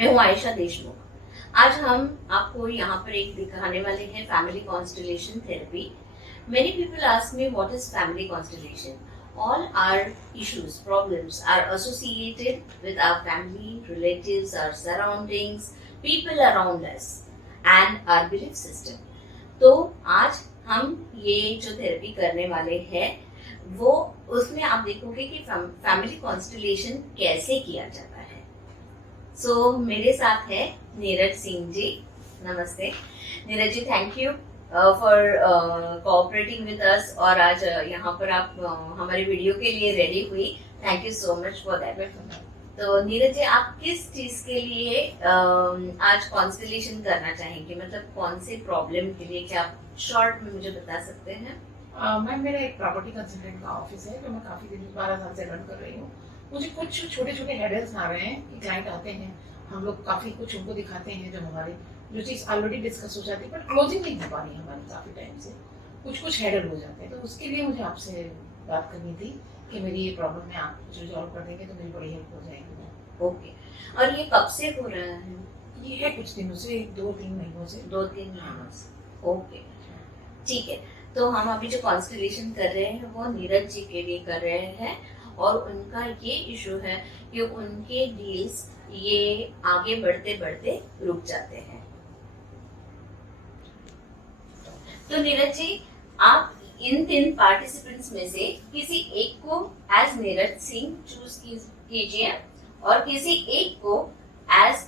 मैं हूँ आयशा देशमुख। आज हम आपको यहाँ पर एक दिखाने वाले हैं family constellation therapy. Many people ask me what is family constellation. All our issues, problems are associated with our family, relatives, our surroundings, people around us and our belief system. तो आज हम ये जो थेरेपी करने वाले हैं वो उसमें आप देखोगे कि फैमिली कॉन्स्टलेशन कैसे किया जाता है। सो मेरे साथ है नीरज सिंह जी। नमस्ते Neeraj ji, thank you for cooperating with us और आज यहाँ पर आप हमारी वीडियो के लिए रेडी हुई। Thank you so much for that. तो नीरज जी, आप किस चीज के लिए आज कॉन्स्टलेशन करना चाहेंगे, मतलब कौन से प्रॉब्लम के लिए, क्या आप शॉर्ट में मुझे बता सकते हैं? मैम, मेरा एक प्रॉपर्टी कंसल्टेंट का ऑफिस है जो मैं काफी दिन 12 साल से रन कर रही हूँ। मुझे कुछ छोटे छोटे हेडेक्स आ रहे हैं। क्लाइंट आते हैं, हम लोग काफी कुछ उनको दिखाते हैं जो हमारे जो चीज ऑलरेडी डिस्कस हो जाती है बट क्लोजिंग नहीं हो पा रही हमारी काफी टाइम से। कुछ हेडर हो जाते हैं, तो उसके लिए मुझे आपसे बात करनी थी कि मेरी ये प्रॉब्लम में आप जो रिजॉल्व कर देंगे तो मेरी बड़ी हेल्प हो जाएगी। ओके, और ये कब से हो रहा है? ये है कुछ दिनों से, 2-3 महीनों से। 2-3 महीनों से। ओके, ठीक है। तो हम अभी जो कॉन्स्टलेशन कर रहे हैं वो नीरज जी के लिए कर रहे हैं और उनका ये इशू है कि उनके डील्स ये आगे बढ़ते बढ़ते रुक जाते हैं। तो नीरज जी, आप इन 3 पार्टिसिपेंट्स में से किसी एक को एज नीरज सिंह चूज कीजिए और किसी एक को एज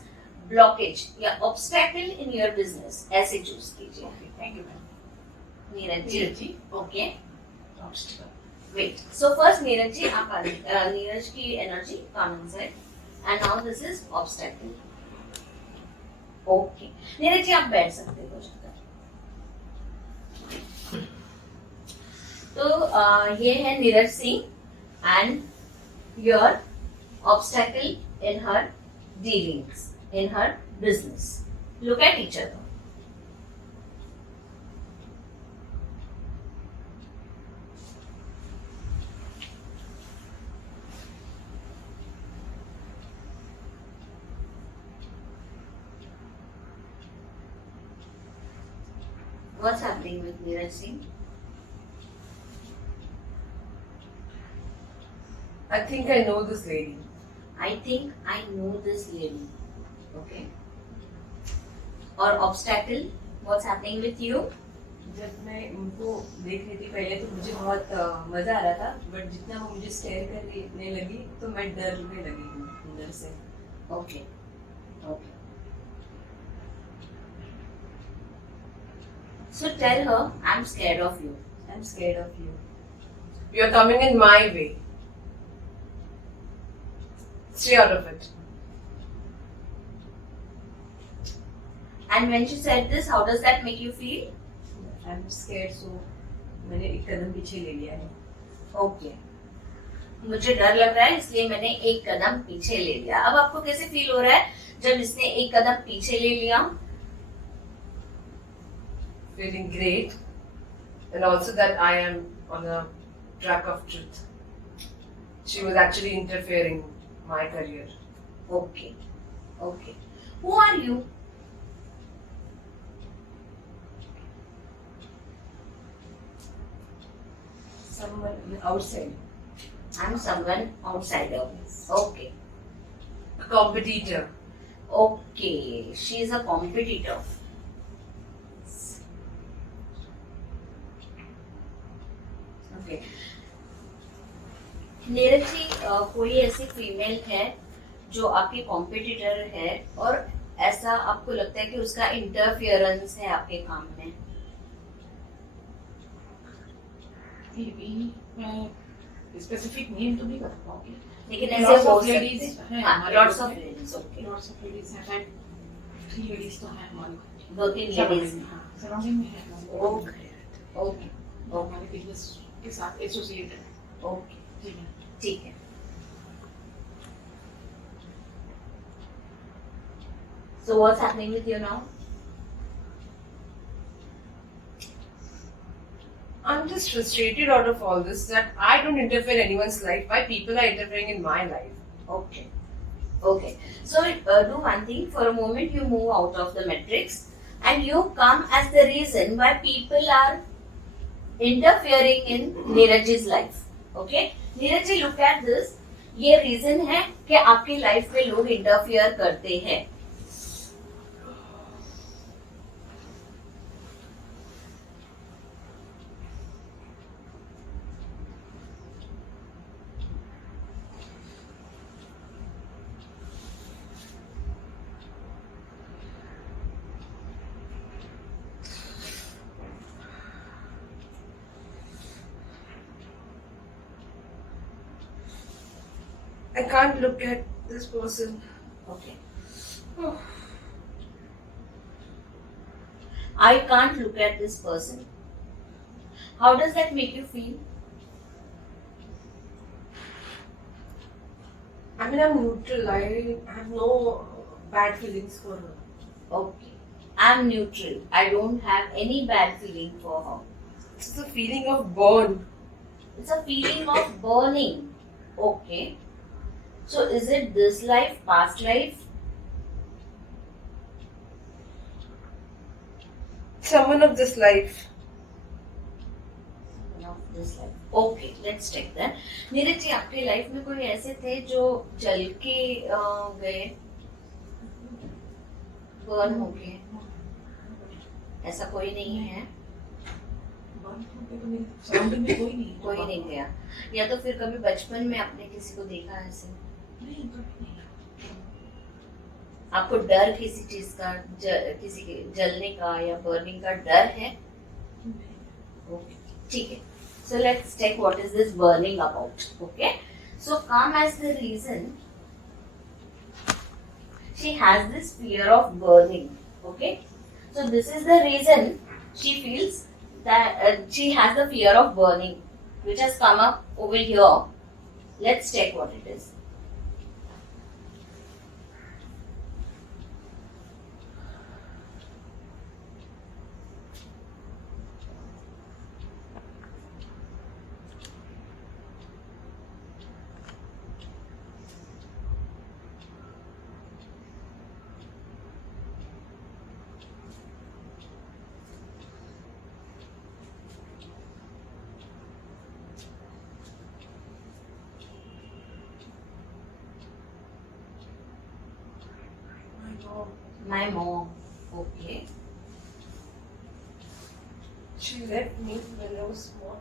ब्लॉकेज या ऑब्स्टेकल इन योर बिजनेस ऐसे चूज कीजिए। Thank you ma'am. Neeraj ji, okay. Obstacle. Wait, so first Neeraj ji, आप नीरज की energy come inside and now this is obstacle. Okay Neeraj ji, आप बैठ सकते हो जाकर। तो ये है Neeraj Singh and your obstacle in her dealings in her business. Look at each other. What's happening with Neeraj Singh? I think I know this lady. I think I know this lady. Okay. और obstacle, what's happening with you? जब मैं उनको देख रही थी पहले तो मुझे बहुत मजा आ रहा था, बट जितना वो मुझे स्टेयर करने लगी तो मैं डरने लगी हूँ अंदर से। Okay. Okay. So tell her, I'm scared of you. I'm scared of you. You're coming in my way. Stay out of it. And when she said this, how does that make you feel? I'm scared, so मैंने एक कदम पीछे ले लिया है। Okay. मुझे डर लग रहा है इसलिए मैंने एक कदम पीछे ले लिया। अब आपको कैसे फील हो रहा है जब इसने एक कदम पीछे ले लिया? Feeling great, and also that I am on a track of truth. She was actually interfering my career. Okay. Okay. Who are you? Someone outside. I'm someone outsider. Okay. A competitor. Okay. She is a competitor. Okay. Neeraj जी, कोई ऐसी फीमेल है जो आपकी कॉम्पिटिटर है और ऐसा आपको लगता है कि उसका इंटरफियरेंस है आपके काम में? स्पेसिफिक नेम तो नहीं बता पाऊंगी, लेकिन ऐसे हो सकते हैं। हाँ, lots of ladies. Okay, lots of ladies हैं। 3 लेडीज तो हैं हमारे। 2-3 लेडीज। सराउंडिंग में है। ओके ओके हमारे बिजनेस के साथ एसोसिएटेड है। ओके, ठीक है। ठीक है। So what's happening with you now? I'm just frustrated out of all this that I don't interfere in anyone's life. Why people are interfering in my life? Okay. Okay. So do one thing. For a moment, you move out of the matrix, and you come as the reason why people are interfering in Neeraj life. Okay. Neeraj ji, look at this. ये reason है कि आपकी लाइफ में लोग इंटरफियर करते हैं. I can't look at this person. Okay. Oh. I can't look at this person. How does that make you feel? I mean, I'm neutral. I have no bad feelings for her. Okay. I'm neutral. I don't have any bad feeling for her. It's the feeling of burn. It's a feeling of burning. Okay. So is it this life, past life? Someone of this life. Of this life. Okay, let's check that. Neeraj जी, आपकी लाइफ में कोई ऐसे थे जो जल के गए, बर्न हो गए? ऐसा कोई नहीं है? सराउंडिंग में कोई नहीं है। कोई नहीं गया? या तो फिर कभी बचपन में आपने किसी को देखा ऐसे? नहीं, कभी नहीं। आपको डर किसी चीज का, किसी के जलने का या बर्निंग का डर है? ओके, ठीक है. So let's check what is this burning about. Okay, so come as the reason. She has this fear of burning. Okay, so this is the reason she feels that she has the fear of burning, which has come up over here. Let's check what it is. My mom. Okay. She left me when I was small.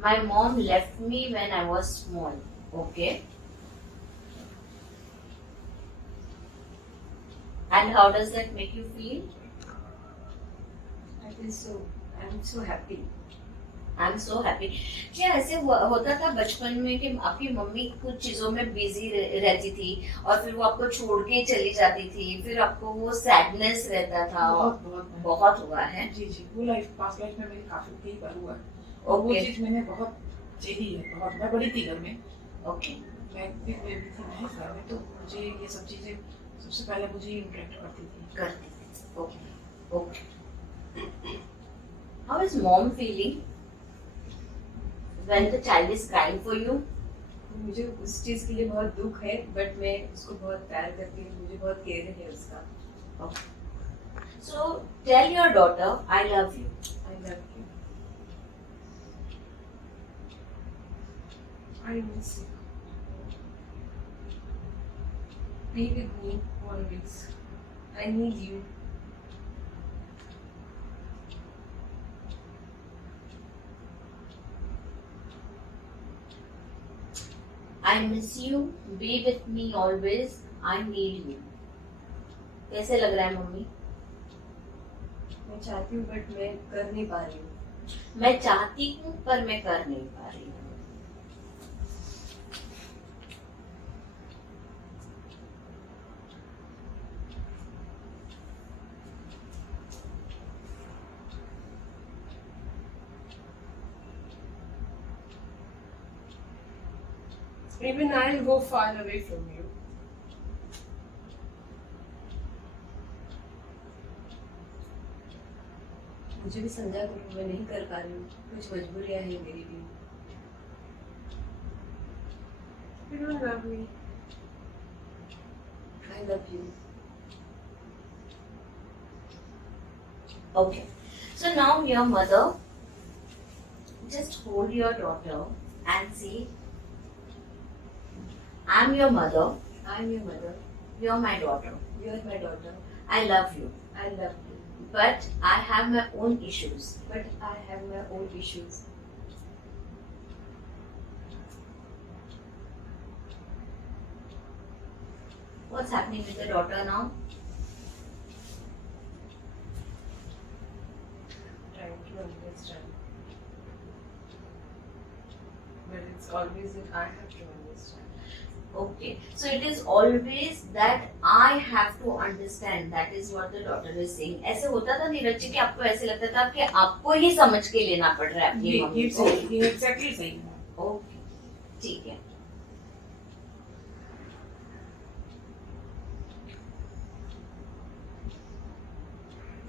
My mom left me when I was small. Okay. And how does that make you feel? I feel so. I'm so happy. I'm so happy. क्या ऐसे होता था बचपन में कि आपकी मम्मी कुछ चीजों में बिजी रहती थी और फिर वो आपको छोड़ के चली जाती थी, फिर आपको वो सैडनेस रहता था? बहुत हुआ है. जी जी, वो लाइफ, पास्ट लाइफ में मेरी काफी कई बार हुआ है और वो चीज मैंने बहुत झेली है. बहुत, मैं बड़ी थी घर में. ओके. मैं भी बेबी थी मैं घर में, तो मुझे ये सब चीजें सबसे पहले मुझे इम्पैक्ट करती थी. Okay. Okay. How is mom feeling when the child is crying for you? मुझे उस चीज के लिए बहुत दुख है, बट मैं उसको बहुत प्यार करती हूँ. मुझे बहुत केयर है उसका. Okay. So tell your daughter, I love you. I love you. I miss you. Be with me always. I need you. I miss you. Be with me always. I need you. कैसे लग रहा है मम्मी? मैं चाहती हूँ बट मैं कर नहीं पा रही हूँ. मैं चाहती हूँ पर मैं कर नहीं पा रही हूँ. Even I'll go far away from you. मुझे भी समझा करो, मैं नहीं कर पा रही हूँ. कुछ मजबूरियाँ हैं मेरी भी. You don't love me. I love you. Okay. So now your mother, just hold your daughter and say, I'm your mother, I'm your mother. you're my daughter. You're my daughter. I love you. I love you. But I have my own issues. But I have my own issues. What's happening with the daughter now? Trying to understand. But it's always that I have to understand. Okay. So it is always that I have to understand. That is what the daughter is saying. ऐसे होता था नीरज जी कि आपको ऐसे लगता था कि आपको ही समझ के लेना पड़ रहा है अपनी मम्मी को? ये एग्जैक्टली सही है। ओके, ठीक है।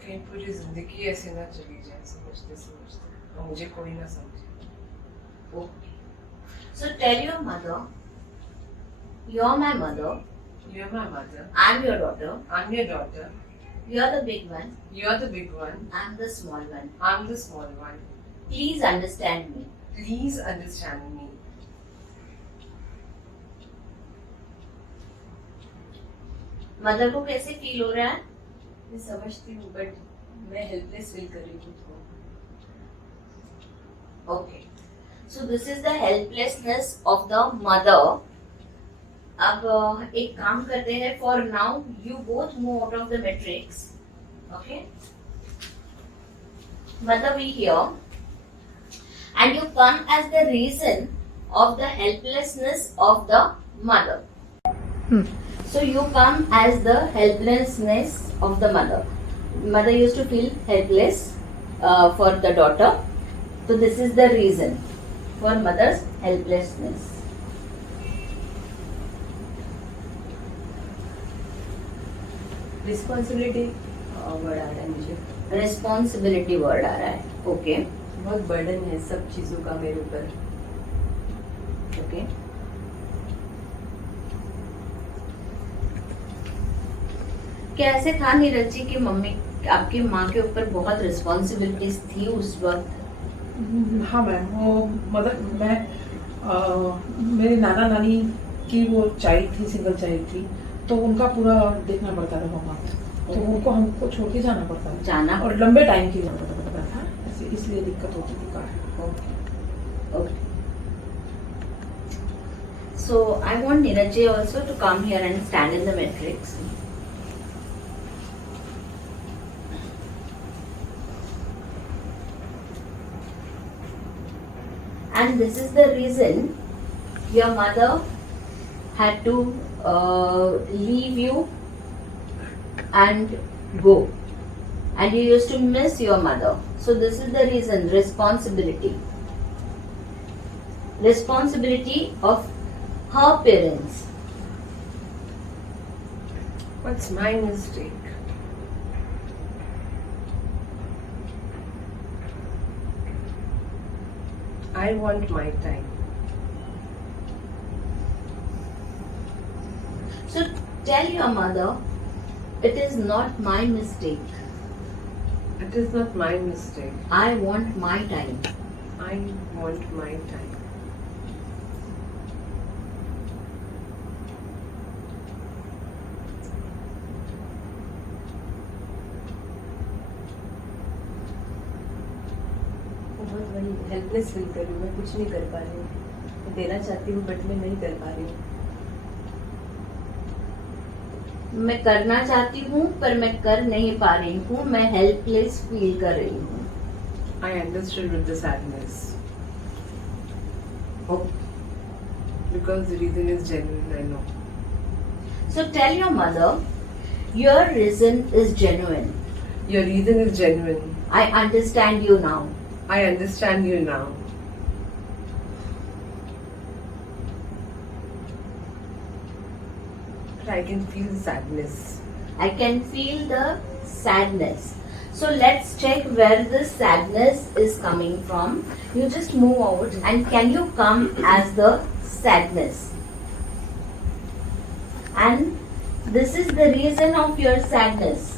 कहीं पूरी जिंदगी ऐसे ना चली जाए समझते समझते और मुझे कोई ना समझे। Okay. So tell your mother, you're my mother, You're my mother. I'm your daughter, I'm your daughter. you're the big one, You're the big one. I'm the small one. I'm the small one. Please understand me. Please understand me. Mother को कैसे फील हो रहा है? मैं समझती हूँ बट मैं helpless feel कर रही हूँ खुद को। Okay. So this is the helplessness of the mother. अब एक काम करते हैं. For now, you both move out of the matrix. Okay. Mother be here, and you come as the reason of the helplessness of the mother. So you come as the helplessness of the mother. Mother used to feel helpless for the daughter. So this is the reason for mother's helplessness. Responsibility word आ रहा है मुझे। Responsibility word आ रहा है. Okay. बहुत बर्डन है सब चीज़ों का मेरे ऊपर। Okay. क्या ऐसे था नीरज जी की मम्मी आपकी माँ के ऊपर बहुत रिस्पॉन्सिबिलिटीज थी उस वक्त? हाँ मैम, वो मतलब मैं मेरे नाना नानी की वो चाइल्ड थी, सिंगल चाइल्ड थी, तो उनका पूरा देखना पड़ता था वहाँ पे, तो उनको हमको छोड़ के जाना पड़ता था जाना और लंबे टाइम के लिए जाना पड़ता था, इसलिए दिक्कत होती थी काफी। Okay. So I want Neeraj ji also to come here and stand in the matrix. And this is the reason your mother had to leave you and go. And you used to miss your mother. So this is the reason, responsibility. Responsibility of her parents. What's my mistake? I want my time. So tell your mother, it is not my mistake. It is not my mistake. I want my time. I want my time. बहुत बड़ी helpless feel कर रही हूँ, मैं कुछ नहीं कर पा रही हूँ। मैं देना चाहती हूँ बट मैं नहीं कर पा रही हूँ। मैं करना चाहती हूँ पर मैं कर नहीं पा रही हूँ. मैं हेल्पलेस फील कर रही हूँ. I understood with the sadness. Okay. Because the reason is genuine, I know. So tell your mother, your reason is genuine. Your reason is genuine. I understand you now. I understand you now. But I can feel the sadness. I can feel the sadness. So let's check where the sadness is coming from. You just move out and can you come as the sadness? And This is the reason of your sadness.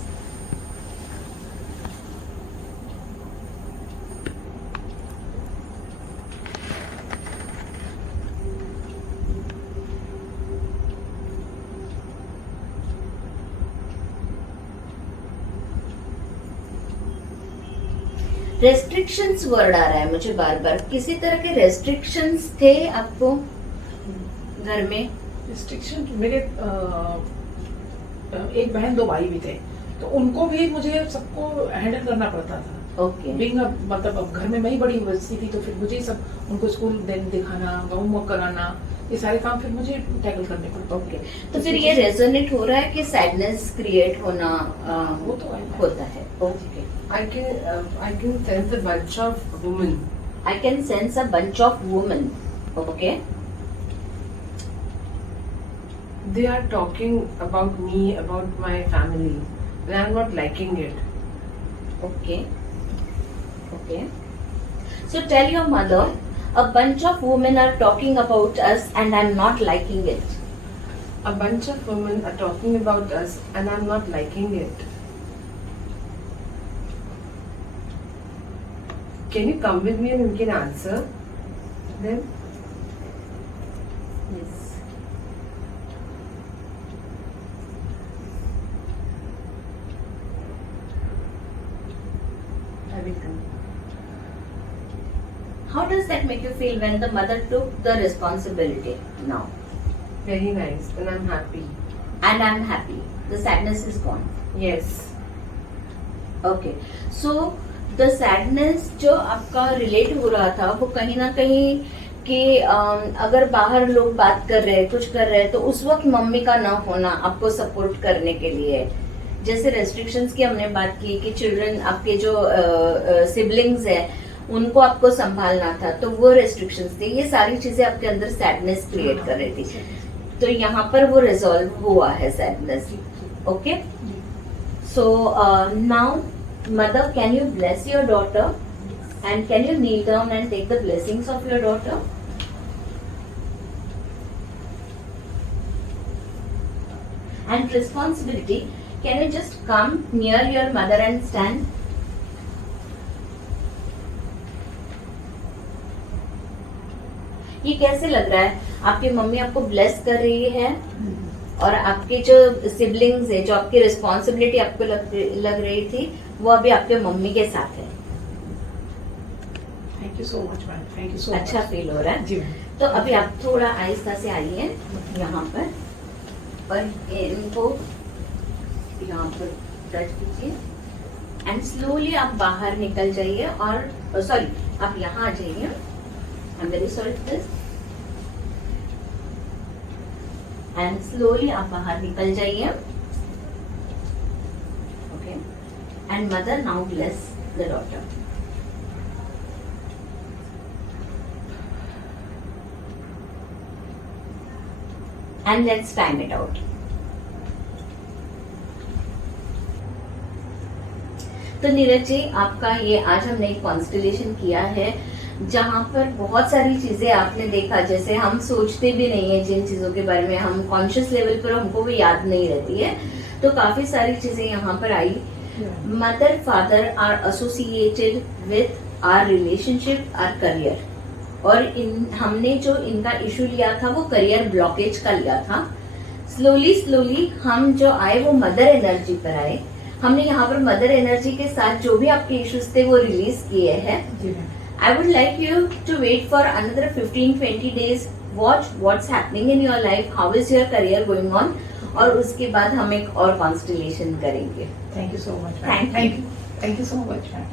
Restrictions word आ रहा है मुझे बार बार. किसी तरह के रेस्ट्रिक्शंस थे आपको घर में? रिस्ट्रिक्शन मेरे एक बहन 2 भाई भी थे, तो उनको भी मुझे सबको हैंडल करना पड़ता था. ओके. बीइंग मतलब अब घर में मैं ही बड़ी बच्ची थी, तो फिर मुझे ही सब उनको स्कूल दिखाना, होमवर्क कराना, ये सारे काम फिर मुझे टैकल करने पड़ते. ओके. तो फिर ये रेजोनेट हो रहा है कि सैडनेस क्रिएट होना वो तो है. होता है. Okay. I can sense a bunch of women. I can sense a bunch of women. Okay. They are talking about me, about my family, and I'm not liking it. Okay. Okay. So tell your mother, a bunch of women are talking about us and I'm not liking it. A bunch of women are talking about us, and I'm not liking it. Can you come with me and you can answer them? Yes. I will come. How does that make you feel when the mother took the responsibility now? Very nice, and I'm happy. And I'm happy. The sadness is gone. Yes. Okay. So the sadness जो आपका रिलेट हो रहा था वो कहीं ना कहीं कि अगर बाहर लोग बात कर रहे हैं, कुछ कर रहे हैं, तो उस वक्त मम्मी का ना होना आपको सपोर्ट करने के लिए. जैसे रेस्ट्रिक्शंस की हमने बात की कि चिल्ड्रन आपके जो सिबलिंग्स है उनको आपको संभालना था, तो वो रेस्ट्रिक्शंस थे. ये सारी चीजें आपके अंदर सैडनेस क्रिएट कर रही थी. तो यहाँ पर वो रिजॉल्व हुआ है sadness. Okay. So now mother, can you bless your daughter and can you kneel down and take the blessings of your daughter? And responsibility, can you just come near your mother and stand? ये कैसे लग रहा है? आपकी मम्मी आपको ब्लेस कर रही है और आपके जो सिबलिंग्स है, जो आपकी रिस्पॉन्सिबिलिटी आपको लग रही थी, वो अभी आपके मम्मी के साथ है. Thank you so much ma'am. Thank you so much. अच्छा फील हो रहा है जी मैम. तो अभी आप थोड़ा आहिस्ता से आइए यहाँ पर और इनको यहाँ पर टच कीजिए एंड स्लोली आप बाहर निकल जाइए. और सॉरी, आप यहाँ आ जाइए. I am very sorry for this. And slowly आप बाहर निकल जाइए. Okay. And mother now bless the daughter. And let's time it out. तो नीरज जी, आपका ये आज हमने एक कॉन्स्टलेशन किया है जहाँ पर बहुत सारी चीजें आपने देखा. जैसे हम सोचते भी नहीं है जिन चीजों के बारे में, हम कॉन्शियस लेवल पर हमको भी याद नहीं रहती है, तो काफी सारी चीजें यहाँ पर आई. Mother father are associated with our relationship, our career. और हमने जो इनका इशू लिया था वो करियर ब्लॉकेज का लिया था. स्लोली हम जो आए वो मदर एनर्जी पर आए. हमने यहाँ पर मदर एनर्जी के साथ जो भी आपके इश्यूज थे वो रिलीज किए हैं. I would like you to wait for another 15-20 days. Watch what's happening in your life. How is your career going on? और उसके बाद हम एक और constellation करेंगे. Thank you so much. Thank you. Thank you so much ma'am.